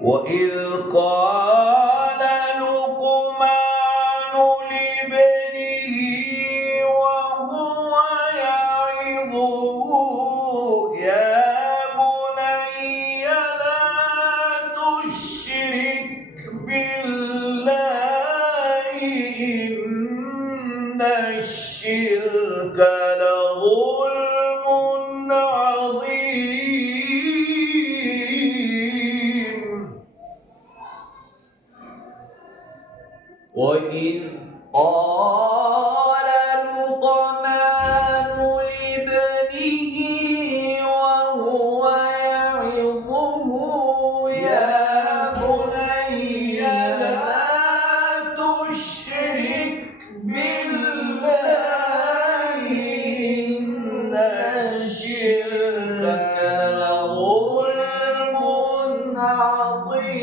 وإذ قال لقمان لابنه وهو يعظه يا بني لا تشرك بالله إن الشرك لظلم عظيم. وإذ قال لقمان لابنه وهو يعظه يا بني لا تشرك بالله إن الشرك لظلم عظيم.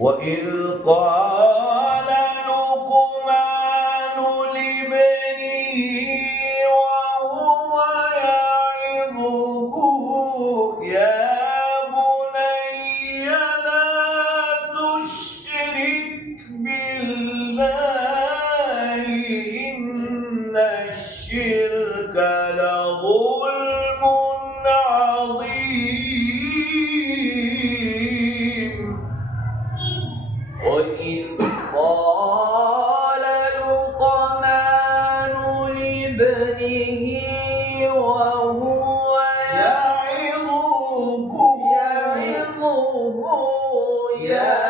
وإذ قال لقمان لابنه وهو يعظه يا بني لا تشرك بالله إن الشرك لظلم عظيم. وإذ قال لقمان لابنه وهو يعظه يا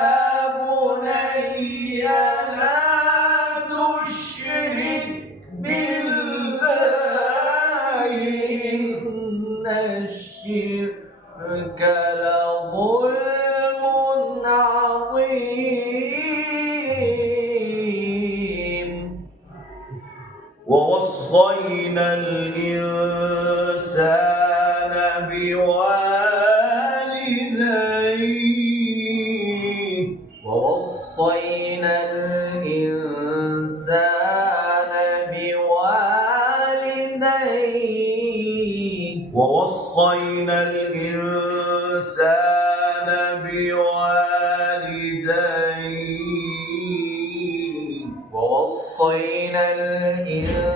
بني لا تشرك بالله إن الشرك لظلم عظيم. ووصينا الإنسان بوالديه ووصينا الإنسان بوالديه ووصينا الإنسان بوالديه ووصينا الإنسان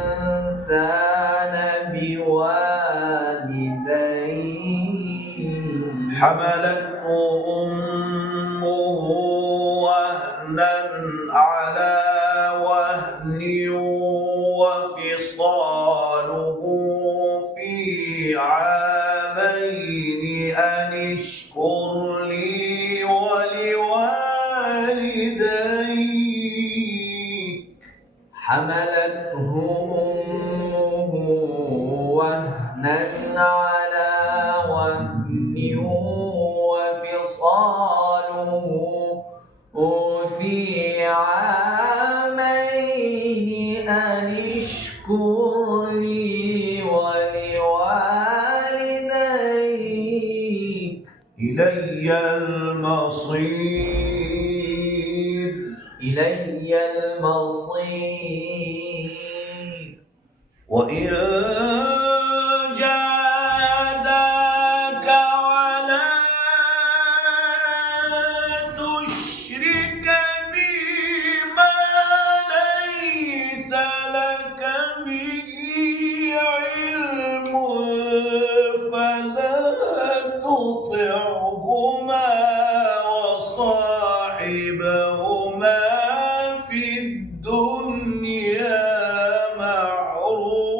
بوالديه حملته أمه وهنا على وهن وفصاله في عامين أن اشكر لي ولوالديك. حملته أمه وهنا على وهن وفصاله في عامين أن اشكر لي ولوالديك إلي المصير. إلي المصير. وإن جاهداك على تشرك بي ما ليس لك به علم فلا تطعهما وصاحبهما في الدنيا معروفا.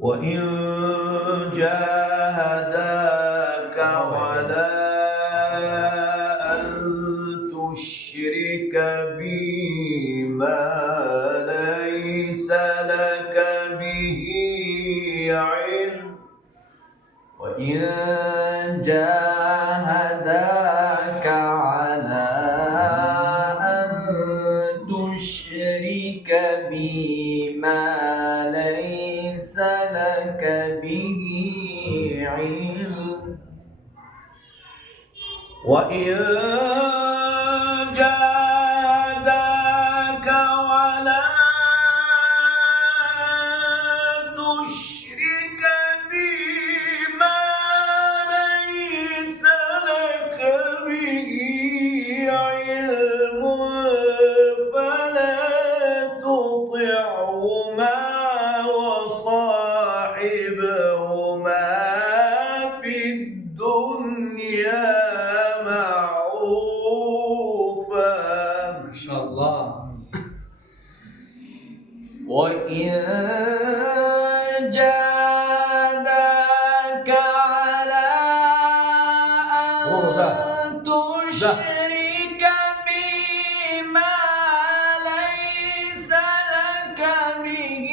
وإن جاهداك على أن تشرك بي ما ليس لك به علم وإن جاهداك على أن تشرك بي ما ليس لك به علم وإن جاهداك على أن تشرك بي ما ليس لك به علم فلا تطعهما وصاحبهما في الدنيا معروفا. ما شاء الله. وإن جاهداك على أن تشرك بي ما ليس لك به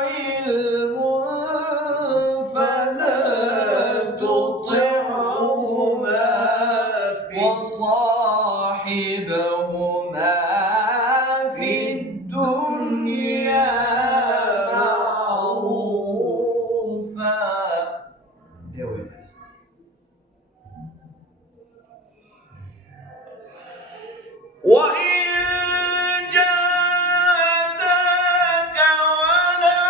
علم فلا تطعهما وصاحبهما في الدنيا معروفا. وإن جاهداك على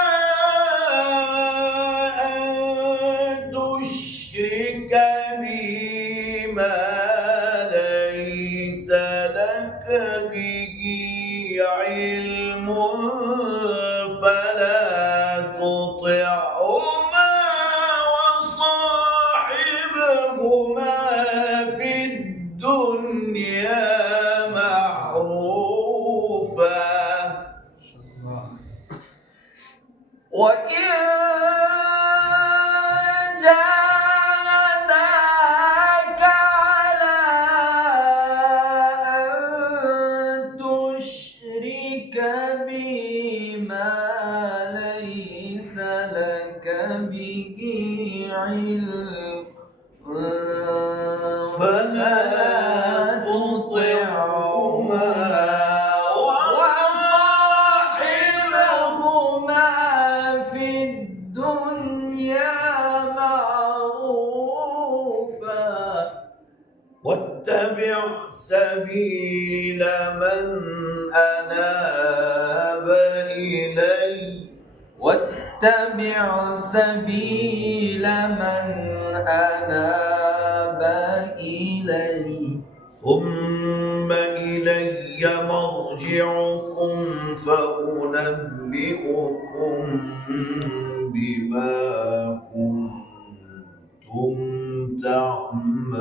أن تشرك بي ما ليس لك به علم فلا تطعهما وصاحبهما في الدنيا معروفا. وإن جاهداك على أن تشرك بي ما ليس لك به علم فلا تطعهما وصاحبهما في الدنيا معروفا. واتبع سبيل من أناب إلي واتبع سبيل من أناب إلي ثم إلي مرجعكم فأنبئكم بما كنتم تعملون.